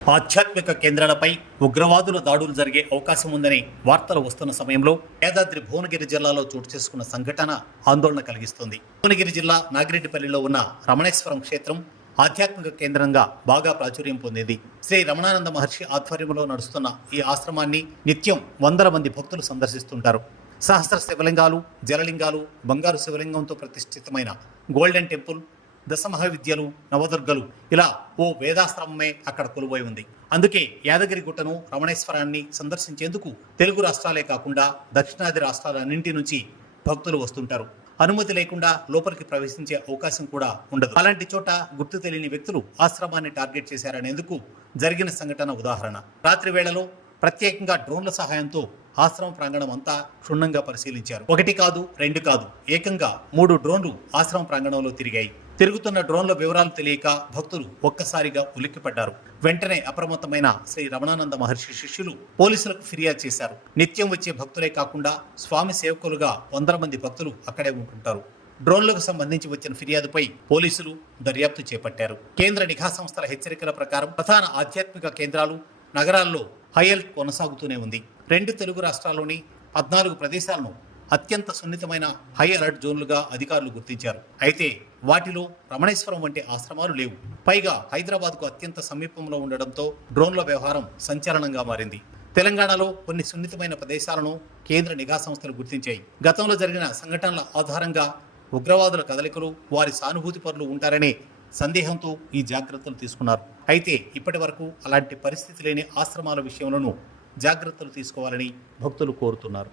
ఆధ్యాత్మిక కేంద్రాలపై ఉగ్రవాదుల దాడులు జరిగే అవకాశం ఉందని వార్తలు వస్తున్న సమయంలో యాదాద్రి భువనగిరి జిల్లాలో చోటు చేసుకున్న సంఘటన ఆందోళన కలిగిస్తుంది. భువనగిరి జిల్లా నాగిరెడ్డిపల్లిలో ఉన్న రమణేశ్వరం క్షేత్రం ఆధ్యాత్మిక కేంద్రంగా బాగా ప్రాచుర్యం పొందింది. శ్రీ రమణానంద మహర్షి ఆధ్వర్యంలో నడుస్తున్న ఈ ఆశ్రమాన్ని నిత్యం వందల మంది భక్తులు సందర్శిస్తుంటారు. సహస్ర శివలింగాలు, జలలింగాలు, బంగారు శివలింగంతో ప్రతిష్ఠితమైన గోల్డెన్ టెంపుల్, దశమహావిద్యలు, నవదుర్గలు ఇలా ఓ వేదాశ్రమమే అక్కడ కొలువై ఉంది. అందుకే యాదగిరిగుట్టను, రమణేశ్వరాన్ని సందర్శించేందుకు తెలుగు రాష్ట్రాలే కాకుండా దక్షిణాది రాష్ట్రాలన్నింటి నుంచి భక్తులు వస్తుంటారు. అనుమతి లేకుండా లోపలికి ప్రవేశించే అవకాశం కూడా ఉండదు. అలాంటి చోట గుర్తు తెలియని వ్యక్తులు ఆశ్రమాన్ని టార్గెట్ చేశారనేందుకు జరిగిన సంఘటన ఉదాహరణ. రాత్రి వేళలో ప్రత్యేకంగా డ్రోన్ల సహాయంతో ఆశ్రమ ప్రాంగణం అంతా క్షుణ్ణంగా పరిశీలించారు. ఒకటి కాదు, రెండు కాదు, ఏకంగా 3 డ్రోన్లు ఆశ్రమ ప్రాంగణంలో తిరిగాయి. తిరుగుతున్న డ్రోన్ల వివరాలు తెలియక భక్తులు ఒక్కసారిగా ఉలిక్కిపడ్డారు. వెంటనే అప్రమత్తమైన శ్రీ రమణానంద మహర్షి శిష్యులు పోలీసులకు ఫిర్యాదు చేశారు. నిత్యం వచ్చే భక్తులే కాకుండా స్వామి సేవకులుగా వందల మంది భక్తులు అక్కడే ఉంటుంటారు. డ్రోన్లకు సంబంధించి వచ్చిన ఫిర్యాదుపై పోలీసులు దర్యాప్తు చేపట్టారు. కేంద్ర నిఘా సంస్థల హెచ్చరికల ప్రకారం ప్రధాన ఆధ్యాత్మిక కేంద్రాలు, నగరాల్లో హై అలర్ట్ కొనసాగుతూనే ఉంది. 2 తెలుగు రాష్ట్రాల్లోని 14 ప్రదేశాలను అత్యంత సున్నితమైన హై అలర్ట్ జోన్లుగా అధికారులు గుర్తించారు. అయితే వాటిలో రమణేశ్వరం వంటి ఆశ్రమాలు లేవు. పైగా హైదరాబాద్కు అత్యంత సమీపంలో ఉండడంతో డ్రోన్ల వ్యవహారం సంచలనంగా మారింది. తెలంగాణలో కొన్ని సున్నితమైన ప్రదేశాలను కేంద్ర నిఘా సంస్థలు గుర్తించాయి. గతంలో జరిగిన సంఘటనల ఆధారంగా ఉగ్రవాదుల కదలికలు, వారి సానుభూతి పరులు ఉంటారనే సందేహంతో ఈ జాగ్రత్తలు తీసుకున్నారు. అయితే ఇప్పటి వరకు అలాంటి పరిస్థితి లేని ఆశ్రమాల విషయంలోనూ జాగ్రత్తలు తీసుకోవాలని భక్తులు కోరుతున్నారు.